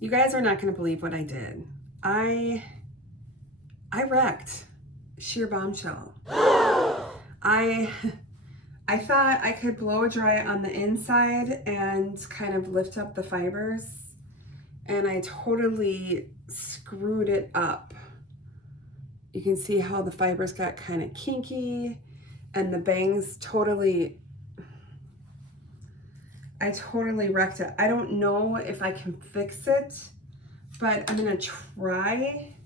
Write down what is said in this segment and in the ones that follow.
You guys are not going to believe what I did. I wrecked Sheer Bombshell. I thought I could blow dry on the inside and kind of lift up the fibers, and I totally screwed it up. You can see how the fibers got kind of kinky, and the bangs I totally wrecked it. I don't know if I can fix it, but I'm gonna try.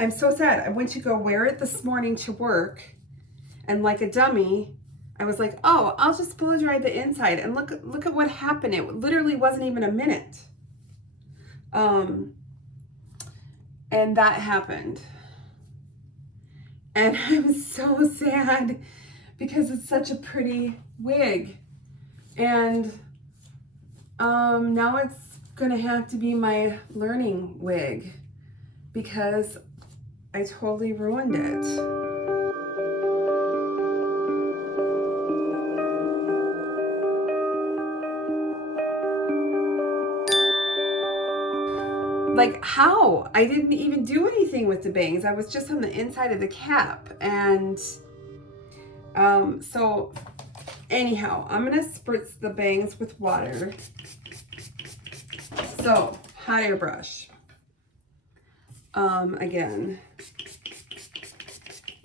I'm so sad. I went to go wear it this morning to work, and like a dummy, I was like, oh, I'll just blow dry the inside, and look at what happened. It literally wasn't even a minute. And that happened. And I'm so sad because it's such a pretty wig. And now it's gonna have to be my learning wig because I totally ruined it. Like, how? I didn't even do anything with the bangs. I was just on the inside of the cap. And so anyhow, I'm gonna spritz the bangs with water. So, hot air brush. Again,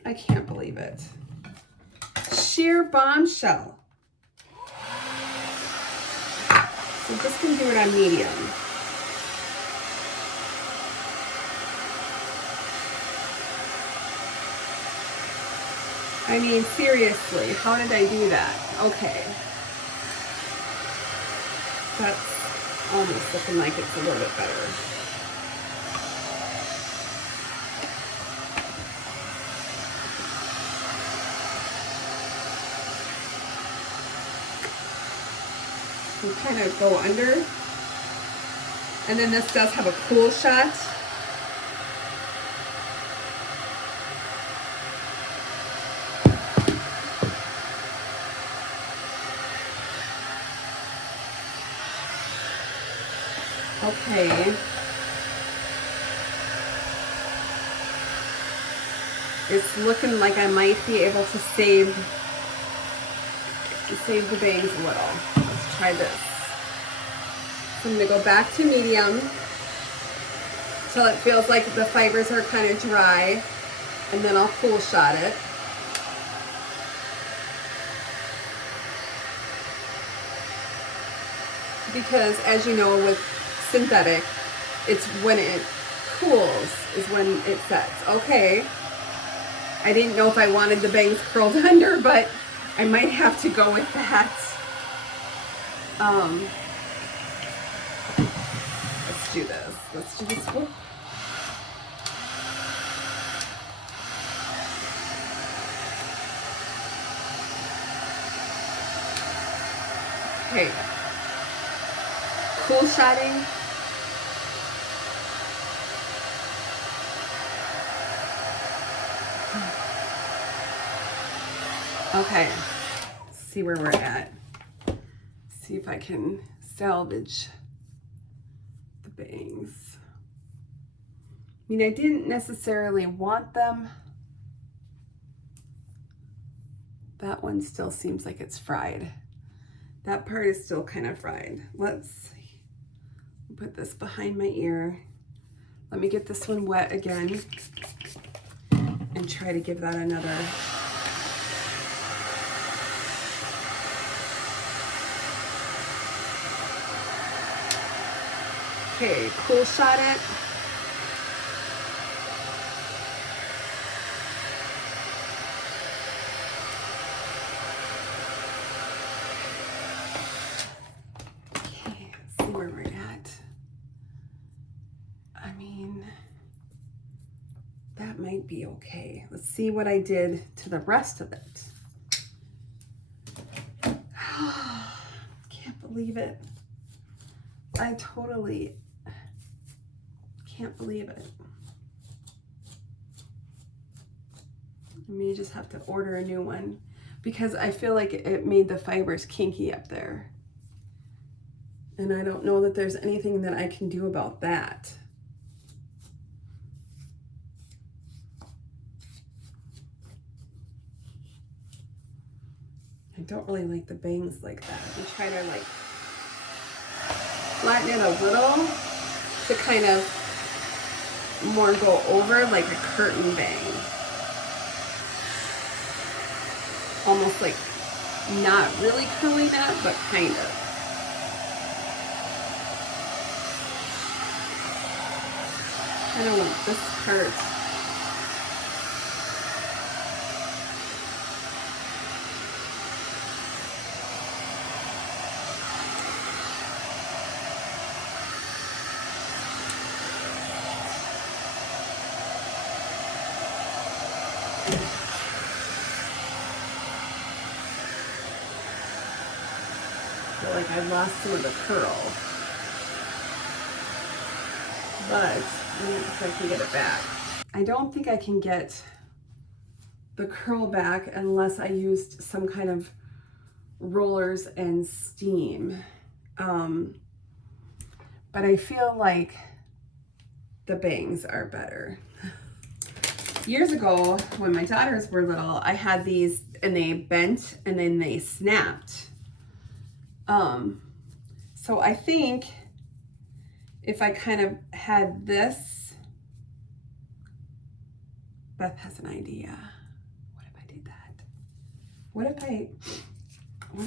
I can't believe it. Sheer Bombshell. So just gonna do it on medium. I mean, seriously, how did I do that? Okay. That's almost looking like it's a little bit better. So kind of go under. And then this does have a cool shot. Okay. It's looking like I might be able to save the bangs a little. Let's try this. So I'm gonna go back to medium till it feels like the fibers are kind of dry, and then I'll cool shot it. Because as you know, with synthetic, it's when it cools is when it sets. Okay. I didn't know if I wanted the bangs curled under, but I might have to go with that. Let's do this. Let's do this. Whoop. Okay. Cool shotting. Okay, let's see where we're at. See if I can salvage the bangs. I mean, I didn't necessarily want them. That one still seems like it's fried. That part is still kind of fried. Let's put this behind my ear. Let me get this one wet again and try to give that another. Okay, cool shot it. Okay, let's see where we're at. I mean, that might be okay. Let's see what I did to the rest of it. Can't believe it. I totally can't believe it. I may just have to order a new one because I feel like it made the fibers kinky up there. And I don't know that there's anything that I can do about that. I don't really like the bangs like that. You try to like flatten it a little to kind of more go over like a curtain bang. Almost like not really curling up, but kind of. I don't want this part. I feel like I've lost some of the curl, but I don't think I can get it back. I don't think I can get the curl back unless I used some kind of rollers and steam. But I feel like the bangs are better. Years ago, when my daughters were little, I had these and they bent and then they snapped. So I think if I kind of had this, Beth has an idea. What if I did that? What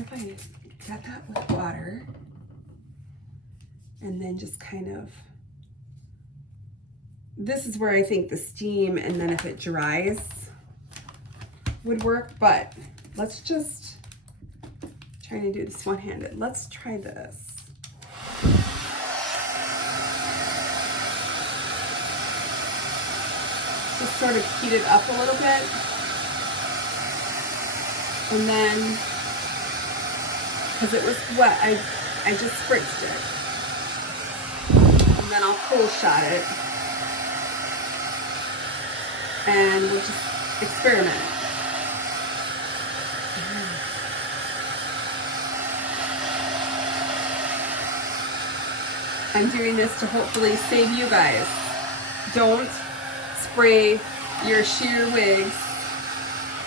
if I got that with water and then just kind of, this is where I think the steam and then if it dries would work, but let's just try to do this one-handed. Let's try this. Just sort of heat it up a little bit. And then, because it was wet, I just spritzed it. And then I'll cool shot it. And we'll just experiment. I'm doing this to hopefully save you guys. Don't spray your sheer wigs,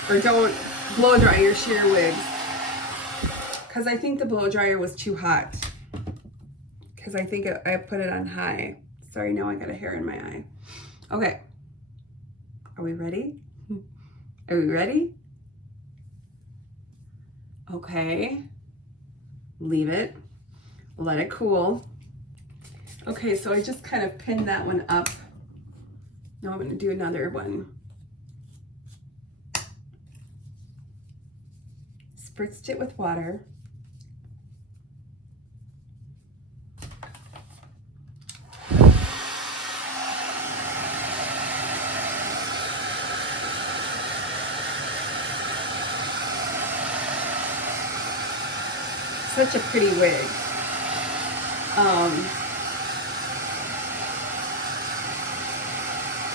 or don't blow dry your sheer wigs, because I think the blow dryer was too hot, because I think I put it on high. Sorry, now I got a hair in my eye. Okay, are we ready? Are we ready? Okay, leave it, let it cool. Okay, so I just kind of pinned that one up. Now I'm going to do another one. Spritzed it with water. Such a pretty wig.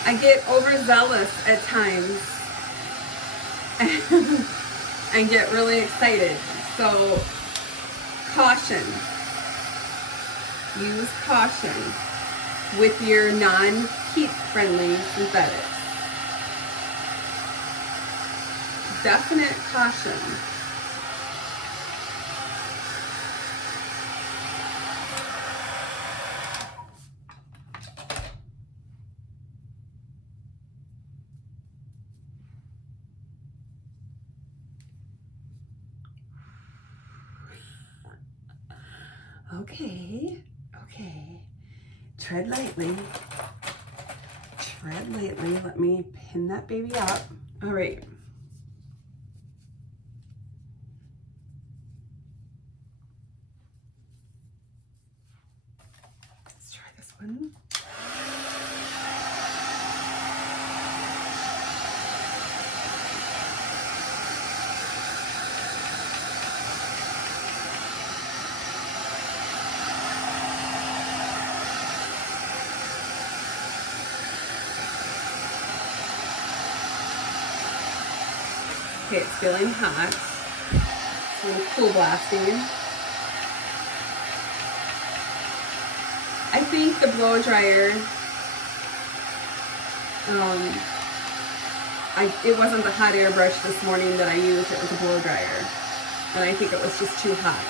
I get overzealous at times and get really excited. So caution. Use caution with your non-heat friendly synthetics. Definite caution. Okay, okay. Tread lightly. Tread lightly. Let me pin that baby up. All right. Let's try this one. Okay, it's feeling hot. So I'm cool blasting. think the blow dryer, it wasn't the hot air brush this morning that I used, it was a blow dryer. And I think it was just too hot.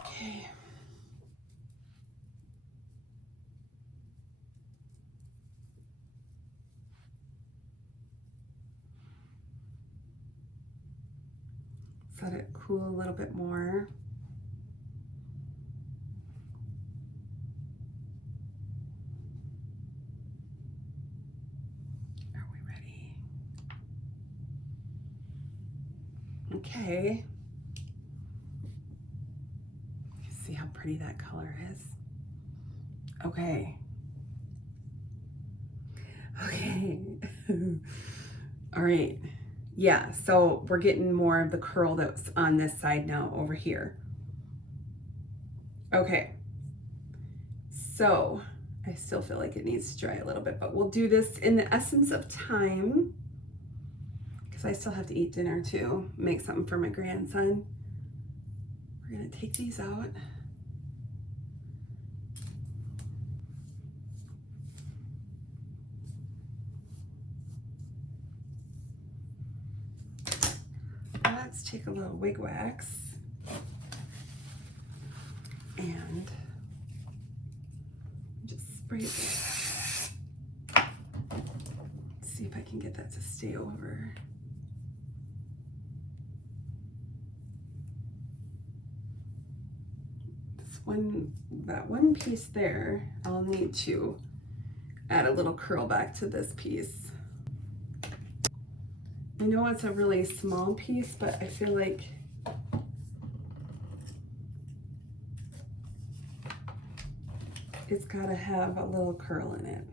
Okay. Let it cool a little bit more. Are we ready? Okay. See how pretty that color is? Okay. Okay. All right. Yeah, so we're getting more of the curl that's on this side now over here. Okay. So I still feel like it needs to dry a little bit, but we'll do this in the essence of time because I still have to eat dinner too, make something for my grandson. We're gonna take these out. Let's take a little wig wax and just spray it. See if I can get that to stay over. That one piece there, I'll need to add a little curl back to this piece. I know it's a really small piece, but I feel like it's gotta have a little curl in it.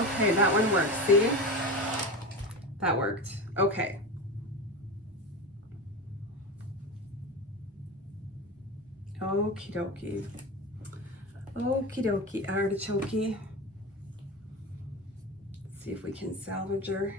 Okay, that one worked, see? That worked, okay. Okie dokie. Okie dokie, artichoke. See if we can salvage her.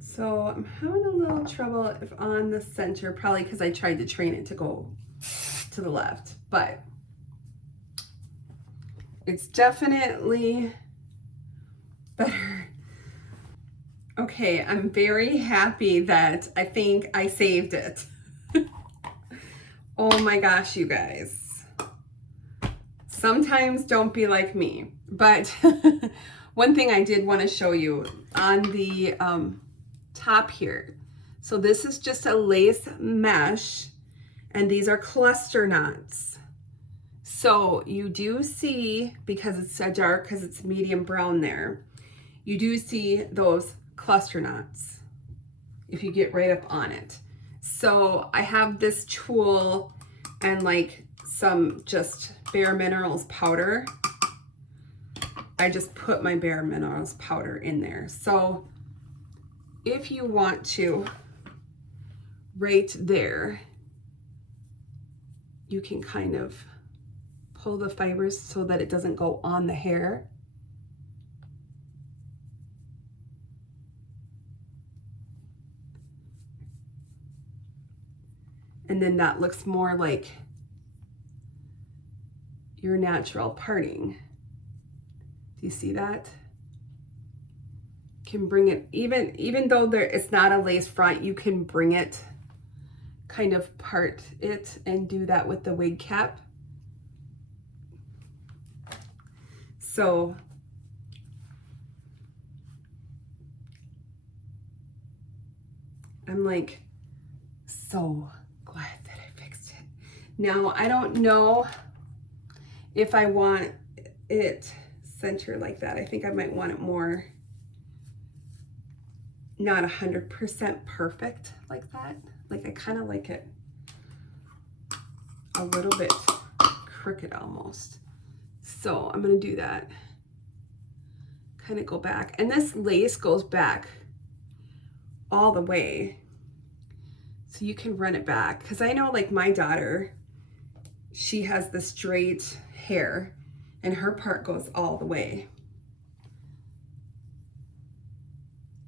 So I'm having a little trouble if on the center, probably because I tried to train it to go to the left, but it's definitely better. Okay, I'm very happy that I think I saved it. Oh my gosh, you guys. Sometimes don't be like me, but one thing I did want to show you on the top here. So this is just a lace mesh and these are cluster knots. So you do see, because it's so dark, because it's medium brown there, you do see those cluster knots if you get right up on it. So I have this tool and like some just Bare Minerals powder. I just put my Bare Minerals powder in there. So if you want to, right there, you can kind of pull the fibers so that it doesn't go on the hair. And then that looks more like your natural parting. Do you see that? Can bring it, even though it's not a lace front, you can bring it, kind of part it and do that with the wig cap. So I'm like so glad that I fixed it. Now I don't know if I want it centered like that. I think I might want it more, not 100% perfect like that. Like I kind of like it a little bit crooked almost. So I'm gonna do that. Kind of go back. And this lace goes back all the way. So you can run it back. Because I know like my daughter, she has the straight hair and her part goes all the way.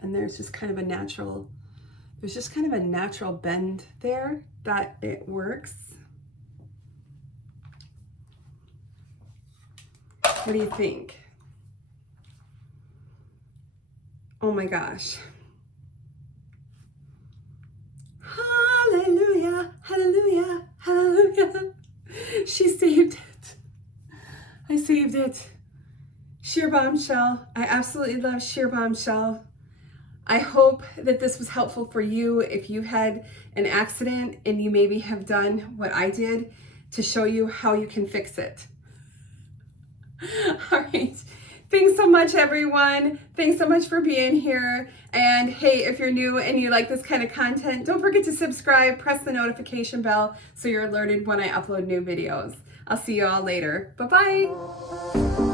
And there's just kind of a natural, bend there that it works. What do you think? Oh my gosh. Hallelujah, hallelujah, hallelujah. She saved it. I saved it. Sheer Bombshell. I absolutely love Sheer Bombshell. I hope that this was helpful for you if you had an accident and you maybe have done what I did to show you how you can fix it. All right. Thanks so much, everyone. Thanks so much for being here. And hey, if you're new and you like this kind of content, don't forget to subscribe, press the notification bell so you're alerted when I upload new videos. I'll see you all later. Bye-bye.